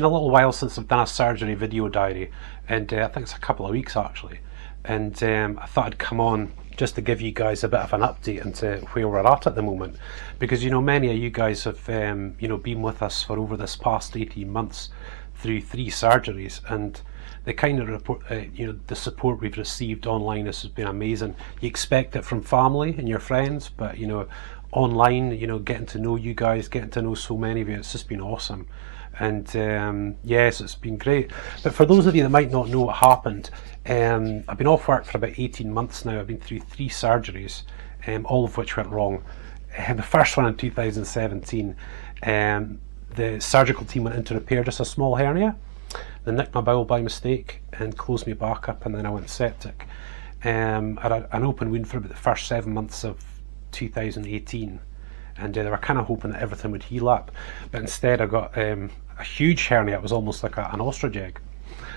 been a little while since I've done a surgery video diary, and I think it's a couple of weeks actually. And I thought I'd come on just to give you guys a bit of an update into where we're at the moment, because many of you guys have been with us for over this past 18 months through 3 surgeries, and the kind of report, the support we've received online has been amazing. You expect it from family and your friends, but online, getting to know you guys, getting to know so many of you, it's just been awesome. And yes, it's been great. But for those of you that might not know what happened, I've been off work for about 18 months now. I've been through 3 surgeries, all of which went wrong. The first one in 2017, the surgical team went in to repair just a small hernia. They nicked my bowel by mistake and closed me back up, and then I went septic. I had an open wound for about the first 7 months of 2018, and they were kind of hoping that everything would heal up, but instead I got a huge hernia. It was almost like an ostrich egg.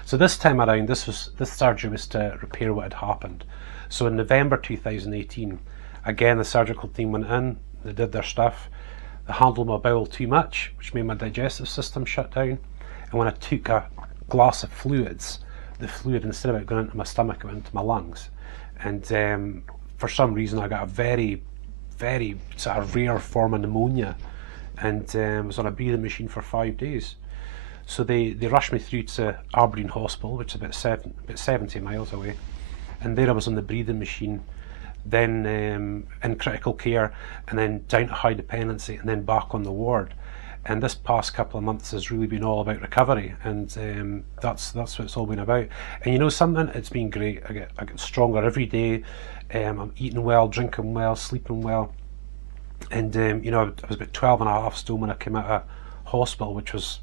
So this time around, this surgery was to repair what had happened. So in November 2018, again the surgical team went in, they did their stuff, they handled my bowel too much, which made my digestive system shut down, and when I took a glass of fluids, the fluid, instead of it going into my stomach, it went into my lungs, and for some reason I got a very sort of rare form of pneumonia, and was on a breathing machine for 5 days. So they rushed me through to Aberdeen Hospital, which is about 70 miles away, and there I was on the breathing machine, then in critical care, and then down to high dependency, and then back on the ward. And this past couple of months has really been all about recovery, and that's what it's all been about. And something, it's been great. I get stronger every day. I'm eating well, drinking well, sleeping well, and I was about 12 and a half stone when I came out of hospital, which was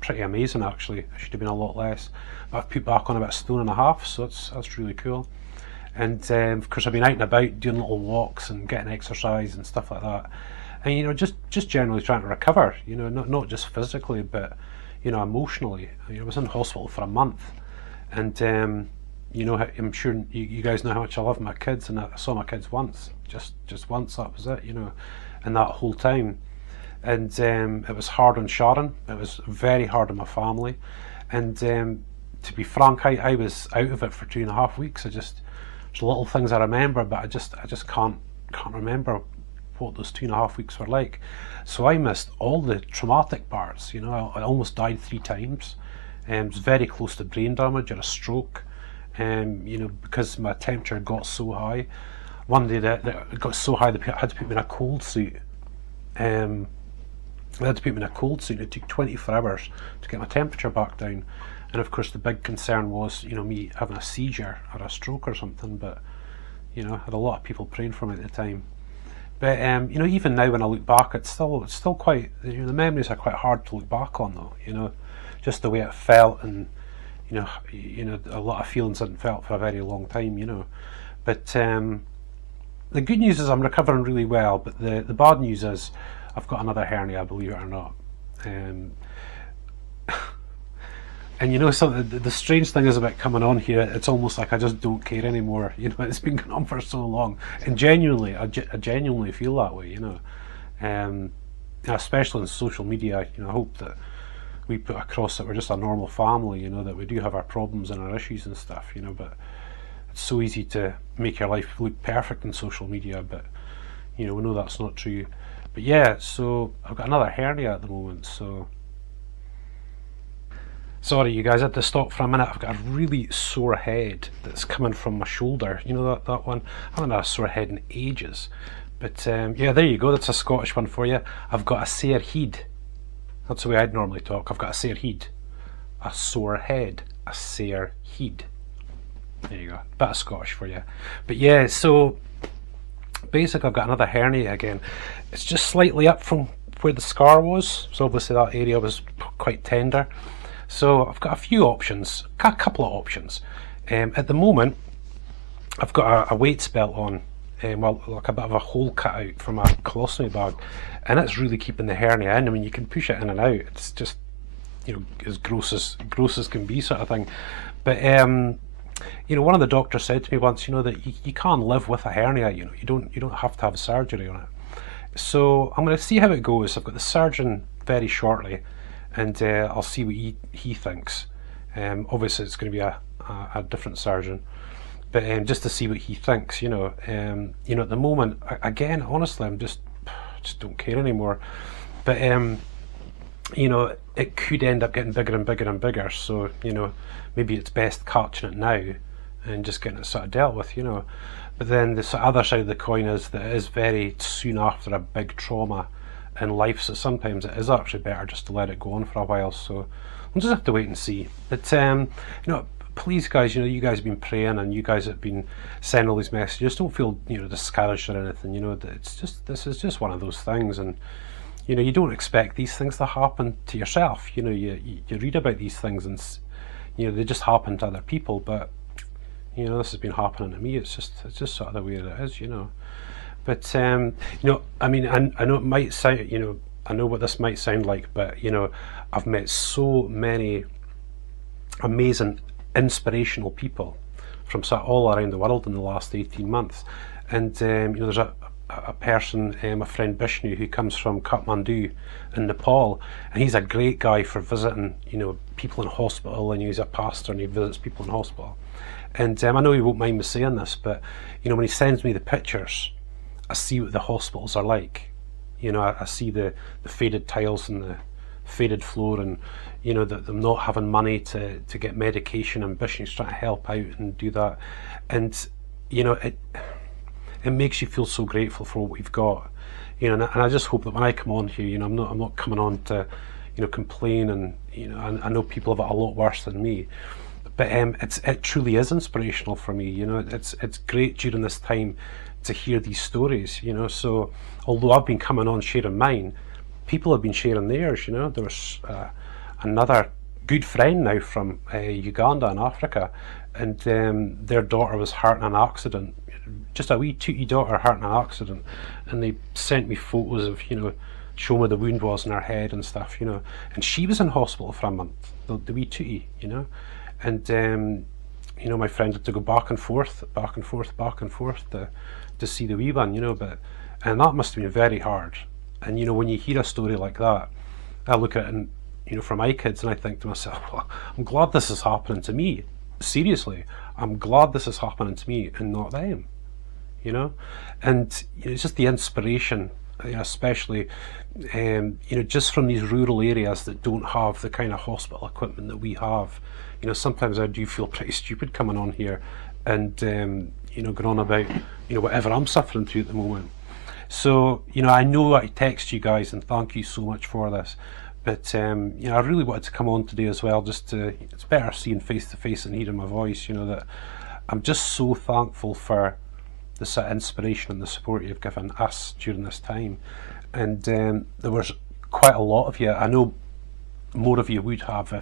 pretty amazing actually. I should have been a lot less, but I've put back on about 1.5 stone, so that's really cool. And of course I've been out and about doing little walks and getting exercise and stuff like that, and just generally trying to recover, not just physically, but emotionally. I was in hospital for a month, and I'm sure you guys know how much I love my kids, and I saw my kids once, just once, that was it, and that whole time. And it was hard on Sharon, it was very hard on my family, and to be frank, I was out of it for 2.5 weeks. There's little things I remember, but I just can't remember what those 2.5 weeks were like. So I missed all the traumatic parts. I almost died 3 times. It was very close to brain damage or a stroke. Because my temperature got so high. One day that it got so high, they had to put me in a cold suit. They had to put me in a cold suit. It took 24 hours to get my temperature back down. And of course the big concern was, me having a seizure or a stroke or something, but I had a lot of people praying for me at the time. But even now when I look back, it's still quite, the memories are quite hard to look back on though, just the way it felt, and a lot of feelings I hadn't felt for a very long time, But the good news is I'm recovering really well, but the bad news is I've got another hernia, believe it or not. And so the strange thing is about coming on here, it's almost like I just don't care anymore. It's been going on for so long, and genuinely, I genuinely feel that way. Especially in social media. I hope that we put across that we're just a normal family. That we do have our problems and our issues and stuff. But it's so easy to make your life look perfect in social media. But we know that's not true. But yeah, so I've got another hernia at the moment. So. Sorry you guys, I had to stop for a minute. I've got a really sore head that's coming from my shoulder. That one? I haven't had a sore head in ages. But yeah, there you go, that's a Scottish one for you. I've got a sore head. That's the way I'd normally talk. I've got a sore head. A sore head. A sore head. There you go, bit of Scottish for you. But yeah, so basically I've got another hernia again. It's just slightly up from where the scar was. So obviously that area was quite tender. So I've got a few options, a couple of options. At the moment, I've got a weights belt on, like a bit of a hole cut out from a colostomy bag, and it's really keeping the hernia in. I mean, you can push it in and out. It's just, as gross as can be, sort of thing. But one of the doctors said to me once, that you can live with a hernia. You don't have to have surgery on it. So I'm going to see how it goes. I've got the surgeon very shortly. and I'll see what he thinks. Obviously, it's going to be a different surgeon, but just to see what he thinks. At the moment, again, honestly, just don't care anymore. But it could end up getting bigger and bigger and bigger. So maybe it's best catching it now and just getting it sort of dealt with. But then the other side of the coin is that it is very soon after a big trauma in life, so sometimes it is actually better just to let it go on for a while. So we'll just have to wait and see. But please, guys, you guys have been praying, and you guys have been sending all these messages. Don't feel discouraged or anything. This is just one of those things, and you don't expect these things to happen to yourself. You read about these things, and they just happen to other people. But this has been happening to me. It's just sort of the way it is. But I mean, I know it might sound, I know what this might sound like, but I've met so many amazing, inspirational people from sort of all around the world in the last 18 months. And there's a person, a friend Bishnu, who comes from Kathmandu in Nepal, and he's a great guy for visiting people in hospital, and he's a pastor and he visits people in hospital. And I know he won't mind me saying this, but when he sends me the pictures, I see what the hospitals are like. I see the faded tiles and the faded floor, and them not having money to get medication, and Bishop's trying to help out and do that. And it makes you feel so grateful for what we've got. And I just hope that when I come on here, I'm not coming on to complain, and I know people have it a lot worse than me. But it truly is inspirational for me. It's great during this time to hear these stories. So although I've been coming on sharing mine, people have been sharing theirs. There was another good friend now from Uganda in Africa, and their daughter was hurt in an accident, just a wee tootie daughter hurt in an accident, and they sent me photos of showing where the wound was in her head and stuff, and she was in hospital for a month, the wee tootie, and my friend had to go back and forth to see the wee one, and that must have been very hard. And when you hear a story like that, I look at it and for my kids, and I think to myself, well, I'm glad this is happening to me. Seriously, I'm glad this is happening to me and not them. And it's just the inspiration, especially just from these rural areas that don't have the kind of hospital equipment that we have. Sometimes I do feel pretty stupid coming on here and going on about whatever I'm suffering through at the moment. So I know I text you guys, and thank you so much for this. But I really wanted to come on today as well, it's better seeing face to face and hearing my voice. That I'm just so thankful for the sort of inspiration and the support you've given us during this time. And there was quite a lot of you. I know more of you would have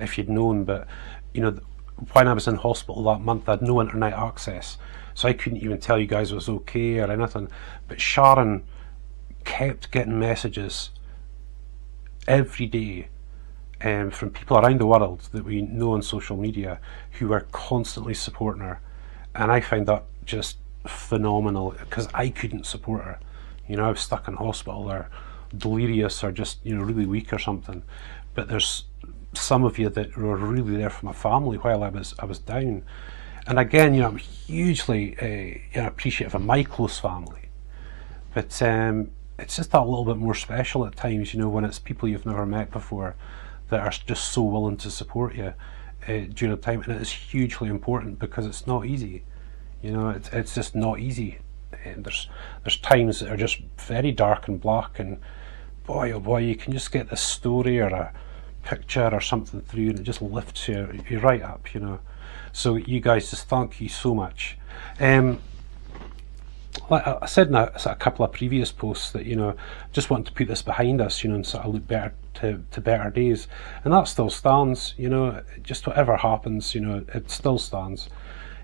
if you'd known, but when I was in hospital that month, I had no internet access, so I couldn't even tell you guys it was okay or anything. But Sharon kept getting messages every day from people around the world that we know on social media who were constantly supporting her, and I find that just phenomenal, because I couldn't support her. I was stuck in hospital or delirious or just really weak or something. But there's some of you that were really there for my family while I was down. And again, I'm hugely appreciative of my close family. But it's just a little bit more special at times, when it's people you've never met before that are just so willing to support you during the time. And it is hugely important, because it's not easy. It's just not easy. And there's times that are just very dark and black, and boy oh boy, you can just get this story or a picture or something through, and it just lifts you right up. So you guys, just thank you so much. Like I said in a couple of previous posts that just want to put this behind us, and sort of look better to better days, and that still stands. Just whatever happens, it still stands.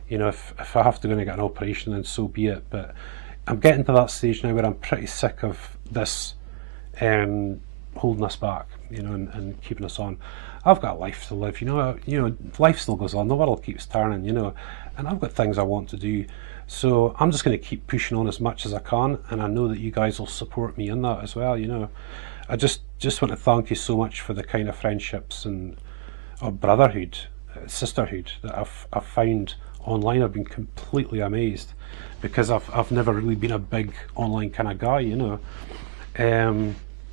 If I have to go and get an operation, then so be it. But I'm getting to that stage now where I'm pretty sick of this holding us back, and keeping us on. I've got life to live, life still goes on, the world keeps turning, and I've got things I want to do. So I'm just going to keep pushing on as much as I can, and I know that you guys will support me in that as well. I just want to thank you so much for the kind of friendships and or brotherhood, sisterhood that I've found online. I've been completely amazed because I've never really been a big online kind of guy, you know.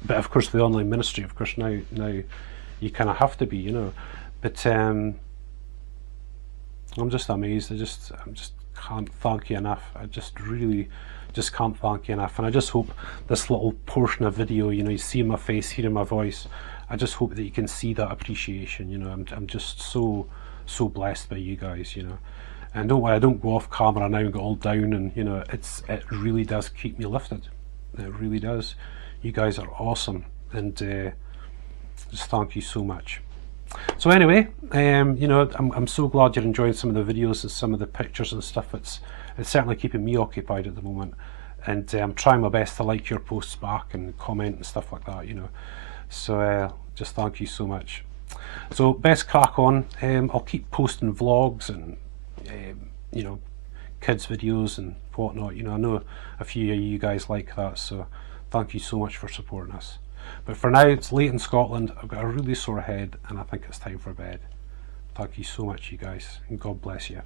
But of course, the online ministry, of course, now you kind of have to be, you know. But I'm just amazed. I'm just can't thank you enough. I just really just can't thank you enough. And I just hope this little portion of video, you know, you see my face, hearing my voice, I just hope that you can see that appreciation. You know, I'm just so blessed by you guys. You know, and don't worry, I don't go off camera now and get all down. And you know, it really does keep me lifted. It really does. You guys are awesome, and just thank you so much. So anyway, you know, I'm so glad you're enjoying some of the videos and some of the pictures and stuff. It's certainly keeping me occupied at the moment, and I'm trying my best to like your posts back and comment and stuff like that, you know. So just thank you so much. So best crack on. I'll keep posting vlogs and you know, kids videos and whatnot. You know, I know a few of you guys like that, so thank you so much for supporting us. But for now, it's late in Scotland. I've got a really sore head and I think it's time for bed. Thank you so much, you guys, and God bless you.